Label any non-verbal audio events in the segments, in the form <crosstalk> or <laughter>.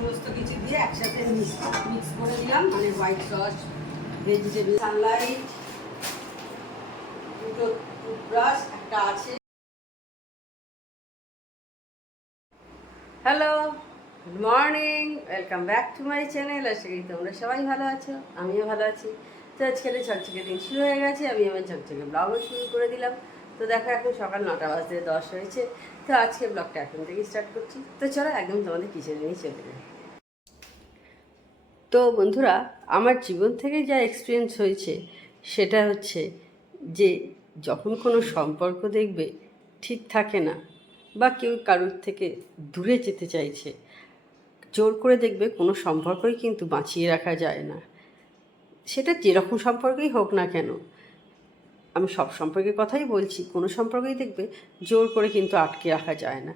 সমস্ত কিছু দিয়ে একসাথে মিক্স করে দিলাম মানে হোয়াইট সস ভেজিটেবল সানলাইট দুটো টুথব্রাশ একটা আছে। Hello good morning welcome back to my channel আশা করি তোমরা সবাই ভালো আছো, আমিও ভালো আছি। তো আজকের ঝকঝকে দিন শুরু হয়ে গেছে, আমি আমার ঝকঝকে ব্লগও শুরু করে দিলাম। তো দেখো, এখন সকাল নটা বাজতে দশ হয়েছে। তো আজকে ব্লগটা এখন থেকে স্টার্ট করছি। তো চলো, একদম তোমাদের কিচেনে নিয়ে চলে যাই। তো বন্ধুরা, আমার জীবন থেকে যা এক্সপিরিয়েন্স হয়েছে, সেটা হচ্ছে যে যখন কোনো সম্পর্ক দেখবে, ঠিক থাকে না বা কেউ কারোর থেকে দূরে যেতে চাইছে, জোর করে দেখবে কোনো সম্পর্কই কিন্তু বাঁচিয়ে রাখা যায় না। সেটা যেরকম সম্পর্কই হোক না কেন আমি সব সম্পর্কের কথাই বলছি, কোনো সম্পর্কেই দেখবে জোর করে কিন্তু আটকে রাখা যায় না।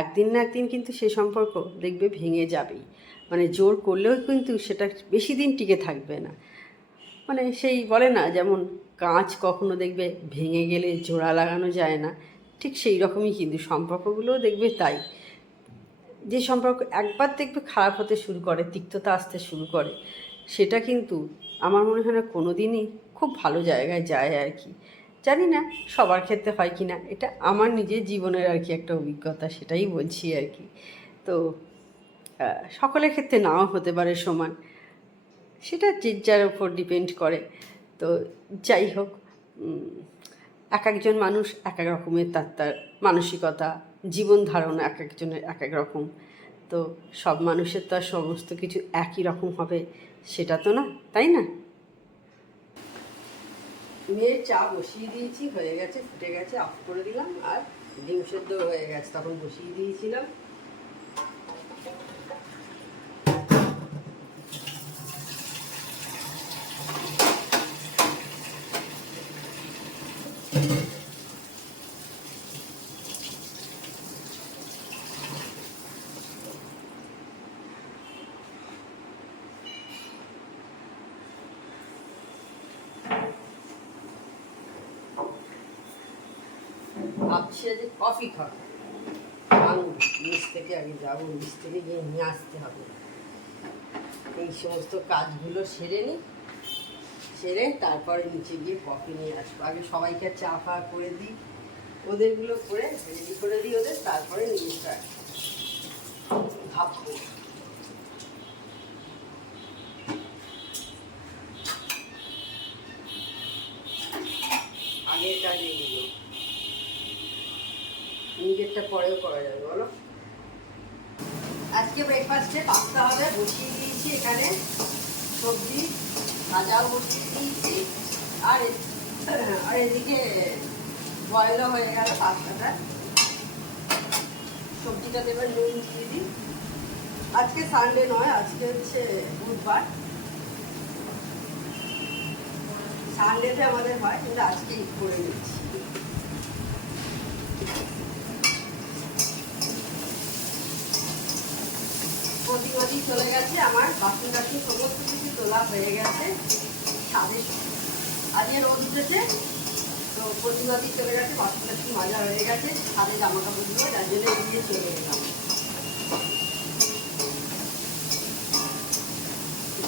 একদিন না একদিন কিন্তু সে সম্পর্ক দেখবে ভেঙে যাবেই। মানে জোর করলেও কিন্তু সেটা বেশি দিন টিকে থাকবে না। মানে সেই বলে না, যেমন কাঁচ কখনো দেখবে ভেঙে গেলে জোড়া লাগানো যায় না, ঠিক সেই রকমই কিন্তু সম্পর্কগুলোও দেখবে তাই। যে সম্পর্ক একবার দেখবে খারাপ হতে শুরু করে, তিক্ততা আসতে শুরু করে, সেটা কিন্তু আমার মনে হয় না কোনো দিনই খুব ভালো জায়গায় যায় আর কি। জানি না সবার ক্ষেত্রে হয় কি না, এটা আমার নিজের জীবনের আর কি একটা অভিজ্ঞতা, সেটাই বলছি আর কি। তো সকলের ক্ষেত্রে নাও হতে পারে সমান, সেটা যে যার উপর ডিপেন্ড করে। তো যাই হোক এক একজন মানুষ এক এক রকমের তার তার মানসিকতা, জীবন ধারণা এক একজনের এক এক রকম। তো সব মানুষের তো আর সমস্ত কিছু একই রকম হবে, সেটা তো না, তাই না? মেয়ের চা বসিয়ে দিয়েছি, হয়ে গেছে, ফুটে গেছে অফ করে দিলাম, আর ডিম সেদ্ধ হয়ে গেছে, তখন বসিয়ে দিয়েছিলাম। ভাবছি যে কফি খাব। নিচ থেকে আগে যাব, নিচ থেকে গিয়ে নিয়ে আসতে হবে। এই সমস্ত কাজগুলো সেরে নিই সেরে তারপরে নিচে গিয়ে কফি নিয়ে আসব। আগে সবাইকে চা ফা করে দিই, ওদেরগুলো করে রেডি করে দিই ওদের, তারপরে নিজেটা ভাববো। আগের কাজ নিজেরটা পরেও করা যাবে, বলো? আজকে ব্রেকফাস্টে পাস্তা হবে, বসিয়ে দিয়েছি এখানে সবজি, ভাজাও বসিয়ে দিয়েছি। আর <coughs> আর এদিকে বয়লও হয়ে গেল পাস্তাটা। সবজিটা দেবে নুন দিয়ে দিই। আজকে সানডে নয়, আজকে হচ্ছে বুধবার। সানডেতে আমাদের হয়, কিন্তু আজকে করে নিচ্ছি। প্রতিবাদী চলে গেছে, আমার বাসন টাসন সমস্ত কিছু তোলা হয়ে গেছে। ছাদে। আজকে রোদ উঠেছে, তো প্রতিবাদী চলে গেছে, বাসন টাসন মাজা হয়ে গেছে, ছাদে জামা কাপড়গুলো যার জন্য এগিয়ে চলে গেলাম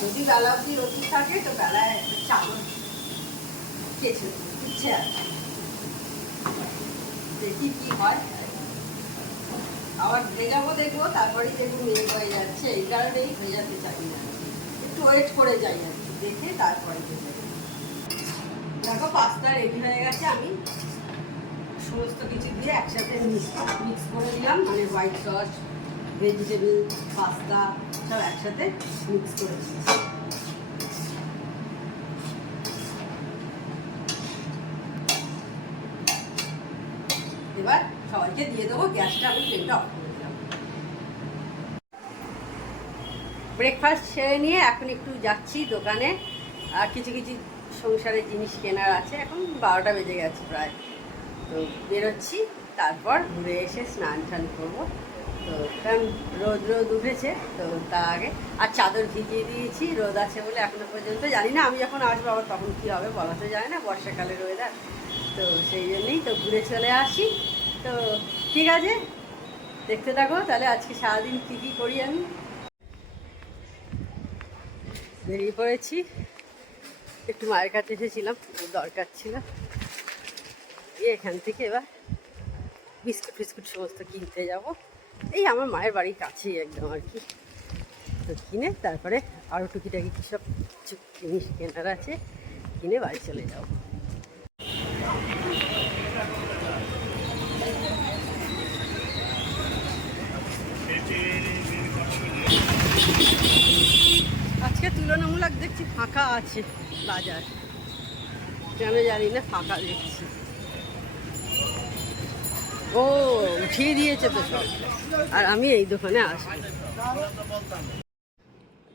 যদি বেলা অব্দি রোদ থাকে, তো বেলায় চাদর কেছে ইচ্ছে আছে দেখি কি হয়। আবার ভেজাবো দেখব, তারপরেই দেখব মেয়ে হয়ে যাচ্ছে। এই কারণেই ভেজাতে চাই না। একটু ওয়েট করে যাই আর কি, দেখে তারপরে দেখো পাস্তা রেডি হয়ে গেছে। আমি সমস্ত কিছু দিয়ে একসাথে মিক্স করে দিলাম মানে হোয়াইট সস ভেজিটেবল পাস্তা সব একসাথে মিক্স করে দিয়েছি এবার সবাইকে দিয়ে দেবো, গ্যাসটা আমি ফ্লেমটা অফ করে দিলাম। ব্রেকফাস্ট সেরে নিয়ে এখন একটু যাচ্ছি দোকানে। আর কিছু কিছু সংসারের জিনিস কেনার আছে। এখন বারোটা বেজে গেছে প্রায়। তো বেরোচ্ছি, তারপর ঘুরে এসে স্নান টান করব। তো কারণ রোদ রোদ উঠেছে, তো তা আগে। আর চাদর ভিজিয়ে দিয়েছি, রোদ আছে বলে এখনও পর্যন্ত জানি না। আমি যখন আসব আবার তখন কী হবে বলা তো যায় না, বর্ষাকালের ওয়েদার তো সেই জন্যই তো ঘুরে চলে আসি। তো ঠিক আছে, দেখতে থাকো, তাহলে আজকে সারাদিন কী কী করি আমি? বেরিয়ে পড়েছি। একটু মায়ের কাছে এসেছিলাম দরকার ছিল। গিয়ে এখান থেকে এবার বিস্কুট ফিস্কুট সমস্ত কিনতে যাব। এই আমার মায়ের বাড়ির কাছেই একদম আর কি। তো কিনে তারপরে আরও টুকিটাকি কী সব কিছু জিনিস কেনার আছে, কিনে বাড়ি চলে যাব। ফাঁকা আছে বাজার। কেন জানি না, ফাঁকা দেখছি। ও, উঠিয়ে দিয়েছে তো সব। আর আমি এই দোকানে আসব।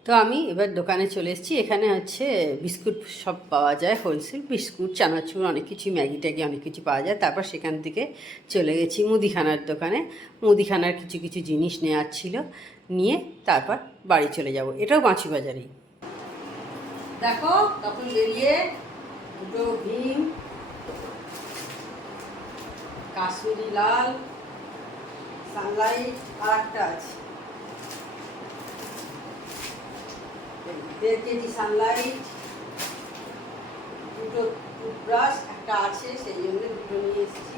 তো আমি এবার দোকানে চলে এসেছি। এখানে হচ্ছে বিস্কুট সব পাওয়া যায়, হোলসেল বিস্কুট, চানাচুর, অনেক কিছু, ম্যাগি ট্যাগি অনেক কিছু পাওয়া যায়। তারপর সেখান থেকে চলে গেছি মুদিখানার দোকানে। মুদিখানার কিছু কিছু জিনিস নেওয়ার ছিল। নিয়ে তারপর বাড়ি চলে যাব। এটাও বাঁচি বাজারেই। দেখো, তখন বেরিয়ে দুটো ভীম, কাশ্মীরি লাল সানলাইট আর একটা আছে। দেড় কেজি সানলাইট দুটো টুথব্রাশ একটা আছে, সেই জন্য দুটো নিয়ে এসেছি।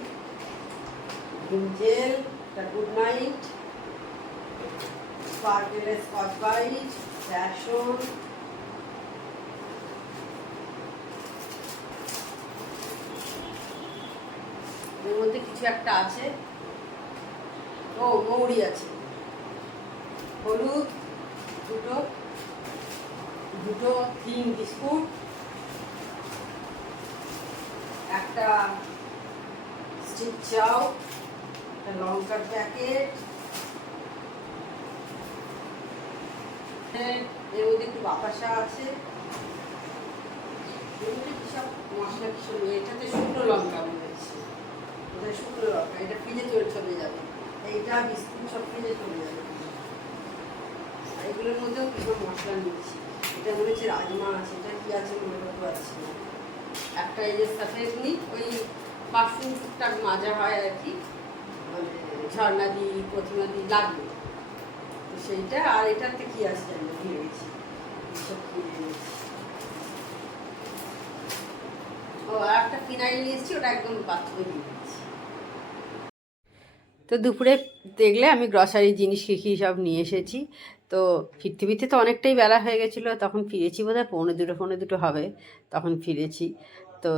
ভিম জেল, একটা গুড নাইট স্পার্কেলের স্কচ ব্রাইট ফ্যাশন এর মধ্যে কিছু একটা আছে। ও, মৌরি আছে। হলুদ, দুটো দুটো, তিন বিস্কুট, একটা স্টিক চাও, একটা লঙ্কার প্যাকেট এর মধ্যে একটু বাতাসা আছে। এর মধ্যে সব মশলা এটাতে শুকনো লঙ্কা মনে হচ্ছে ওটা এটা ফ্রিজে চলে যাবে। এইটা বিস্কুট সব ফ্রিজে চলে যাবে। এগুলোর মধ্যেও কিছু মশলা নিচ্ছি এটা মনে হচ্ছে রাজমা আছে এটা কি আছে মনে করতে পারছি না। একটা এই যে সাফেদ ওই টুকটাক মাজা হয় আর কি। মানে ঝর্ণা দিই প্রতিমা দিই লাগবে। তো সেইটা আর এটাতে কি আছে না, ভুলে গেছি। সব কিনে এনেছি ও আর একটা ফিনাইল নিয়ে এসেছি ওটা একদম বাথরুমে দিচ্ছি। তো দুপুরে দেখলে আমি গ্রসারি জিনিস কী কী সব নিয়ে এসেছি। তো ফিরতে ফিরতে তো অনেকটাই বেলা হয়ে গেছিল, তখন ফিরেছি বোধ হয় পৌনে দুটো পৌনে দুটো হবে, তখন ফিরেছি। তো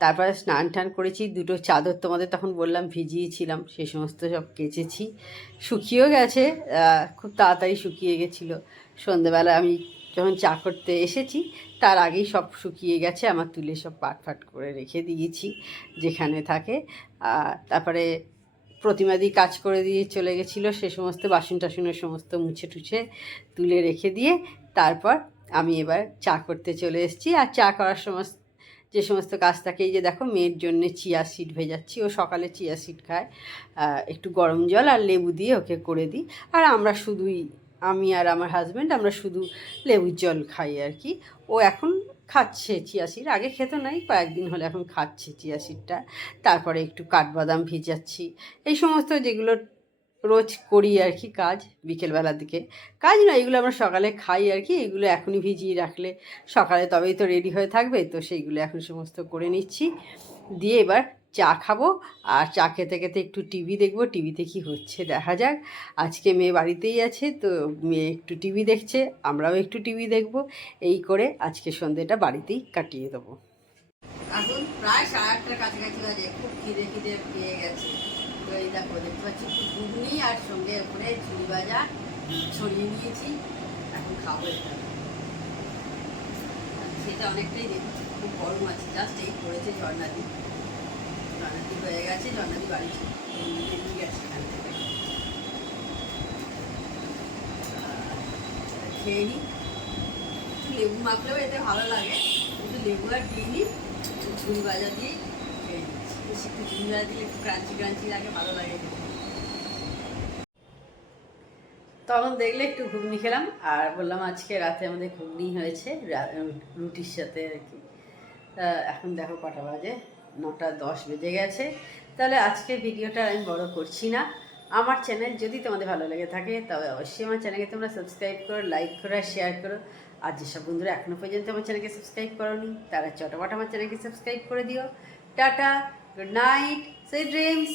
তারপরে স্নান টান করেছি, দুটো চাদর তোমাদের তখন বললাম ভিজিয়েছিলাম সেই সমস্ত সব কেচেছি। শুকিয়েও গেছে খুব তাড়াতাড়ি শুকিয়ে গেছিল। সন্ধেবেলা আমি যখন চা করতে এসেছি, তার আগেই সব শুকিয়ে গেছে, আমার তুলে সব পাট ফাট করে রেখে দিয়েছি, যেখানে থাকে। তারপরে প্রতিমা দিয়ে কাজ করে দিয়ে চলে গেছিল। সে সমস্ত বাসন টাসনের সমস্ত মুছে টুছে তুলে রেখে দিয়ে তারপর আমি এবার চা করতে চলে এসেছি। আর চা করার সমস্ত, যে সমস্ত কাজ থাকে, এই যে দেখো মেয়ের জন্য চিয়া সিড ভেজাচ্ছি। ও সকালে চিয়া সিড খায়। একটু গরম জল আর লেবু দিয়ে ওকে করে দিই। আর আমরা শুধুই, আমি আর আমার হাজব্যান্ড আমরা শুধু লেবুর জল খাই আর কি। ও এখন খাচ্ছে চিয়া আগে খেতো নাই, কয়েকদিন হলে এখন খাচ্ছে চিয়া তারপরে একটু কাঠবাদাম ভিজাচ্ছি। এই সমস্ত যেগুলো রোজ করি আর কি কাজ বিকেলবেলার দিকে। কাজ না এগুলো আমরা সকালে খাই আর কি, এগুলো এখনই ভিজিয়ে রাখলে সকালে তবেই তো রেডি হয়ে থাকবে, তো সেইগুলো এখন সমস্ত করে নিচ্ছি। দিয়ে এবার চা খাব। আর চা খেতে খেতে একটু টিভি দেখব। টিভিতে কি হচ্ছে দেখা যাক। আজকে মেয়ে বাড়িতেই আছে, তো মেয়ে একটু টিভি দেখছে, আমরাও একটু টিভি দেখব। এই করে আজকে সন্ধ্যেটা বাড়িতেই কাটিয়ে দেবো। এখন প্রায় সাড়ে আটটার কাছাকাছি বাজে। খুব খিদে খিদে পেয়ে গেছে। তো এই দেখো, দেখতে পাচ্ছি ঘুগনি আর সঙ্গে উপরে ঝুড়ি ভাজা ছড়িয়ে নিয়েছি। এখন খাব এটা। সেটা অনেকটাই দেখছি। খুব গরম আছে। জাস্ট এই পড়েছে ঝর্ণাদি খেয়ে নিই লেবু মাখলেও এতে ভালো লাগে। কিন্তু লেবু আর দিইনি ঝুড়ি ভাজা দিয়ে খেয়ে একটু ঝুড়ি ভাজা দিলে একটু ক্রাঞ্চি ক্রাঞ্চি লাগে, ভালো লাগে তখন দেখলে একটু ঘুগনি খেলাম, আর বললাম আজকে রাতে আমাদের ঘুগনি হয়েছে রুটির সাথে আর কি। এখন দেখো কটা বাজে। নটা দশ বেজে গেছে। তাহলে আজকের ভিডিওটা আমি বড় করছি না। আমার চ্যানেল যদি তোমাদের ভালো লেগে থাকে, তবে অবশ্যই আমার চ্যানেলকে তোমরা সাবস্ক্রাইব করো লাইক করো আর শেয়ার করো। আর যেসব বন্ধুরা এখনও পর্যন্ত আমার চ্যানেলকে সাবস্ক্রাইব করোনি, তারা চটপট আমার চ্যানেলকে সাবস্ক্রাইব করে দিও। Tata good night sweet dreams